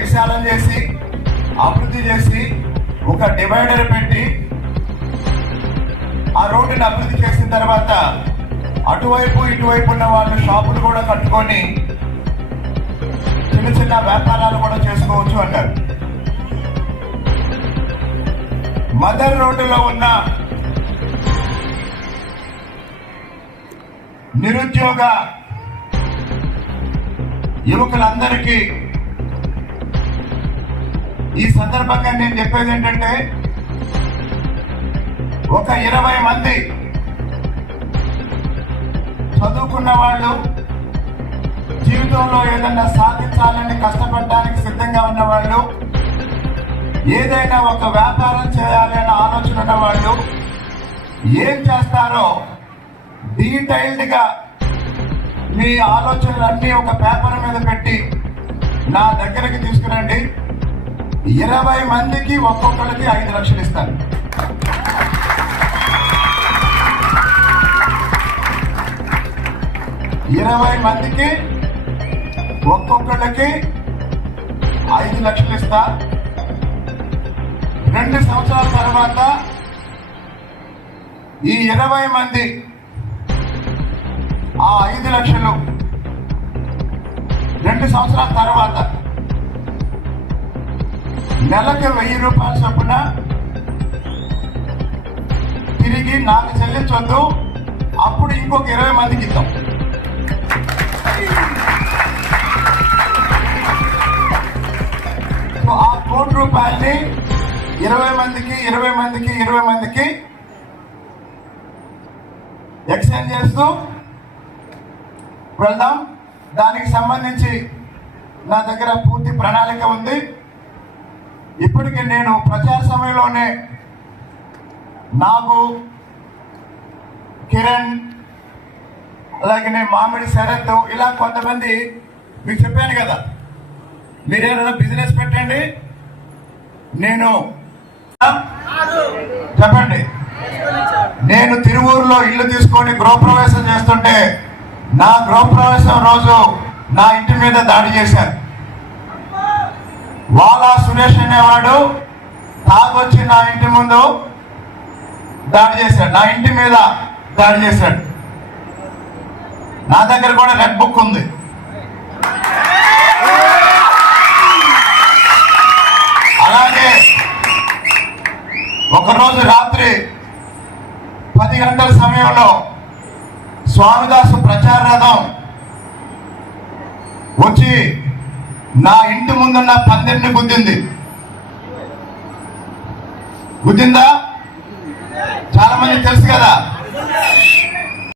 విశాలం చేసి అభివృద్ధి చేసి ఒక డివైడర్ పెట్టి ఆ రోడ్డుని అభివృద్ధి చేసిన తర్వాత అటువైపు ఇటువైపు ఉన్న వాళ్ళు షాపులు కూడా కట్టుకొని చిన్న చిన్న వ్యాపారాలు కూడా చేసుకోవచ్చు అన్నారు. మదర్ రోడ్డులో ఉన్న నిరుద్యోగ యువకులందరికీ ఈ సందర్భంగా నేను చెప్పేది ఏంటంటే, ఒక 20 మంది చదువుకున్న వాళ్ళు, జీవితంలో ఏదైనా సాధించాలని కష్టపడడానికి సిద్ధంగా ఉన్న వాళ్ళు, ఏదైనా ఒక వ్యాపారం చేయాలి అనే ఆలోచన ఉన్న వాళ్ళు ఏం చేస్తారో డీటెయిల్డ్ గా మీ ఆలోచనలన్నీ ఒక పేపర్ మీద పెట్టి నా దగ్గరికి తీసుకురండి. 20 మందికి ఒక్కొక్కరికి 5 లక్షలు ఇస్తాను. మందికి ఒక్కొక్కరికి 5 లక్షలు ఇస్తా. 2 సంవత్సరాల తర్వాత ఈ 20 మంది ఆ 5 లక్షలు 2 సంవత్సరాల తర్వాత నెలకు 1000 రూపాయల చొప్పున తిరిగి నాకు చెల్లించొద్దు. అప్పుడు ఇంకొక 20 మందికి ఇద్దాం. ఆ ₹1,00,00,000ని 20 మందికి ఎక్స్చేంజ్ చేస్తూ వెళ్దాం. దానికి సంబంధించి నా దగ్గర పూర్తి ప్రణాళిక ఉంది. ఇప్పటికే నేను ప్రచార సమయంలోనే నాగు, కిరణ్, అలాగే మామిడి శరత్, ఇలా కొంతమంది మీకు చెప్పాను కదా, మీరేదైనా బిజినెస్ పెట్టండి, నేను చెప్పండి. నేను తిరువూరులో ఇల్లు తీసుకొని గృహప్రవేశం చేస్తుంటే నా గృహప్రవేశం రోజు నా ఇంటి మీద దాడి చేశారు. వాలా సురేష్ అనేవాడు తాగొచ్చి నా ఇంటి ముందు దాడి చేశాడు, నా ఇంటి మీద దాడి చేశాడు. నా దగ్గర కూడా రెడ్ బుక్ ఉంది. అలాగే ఒకరోజు రాత్రి 10 గంటల సమయంలో స్వామిదాసు ప్రచార రథం వచ్చి నా ఇంటి ముందున్న పందిరిని గుద్దిందా? చాలా మంది తెలుసు కదా.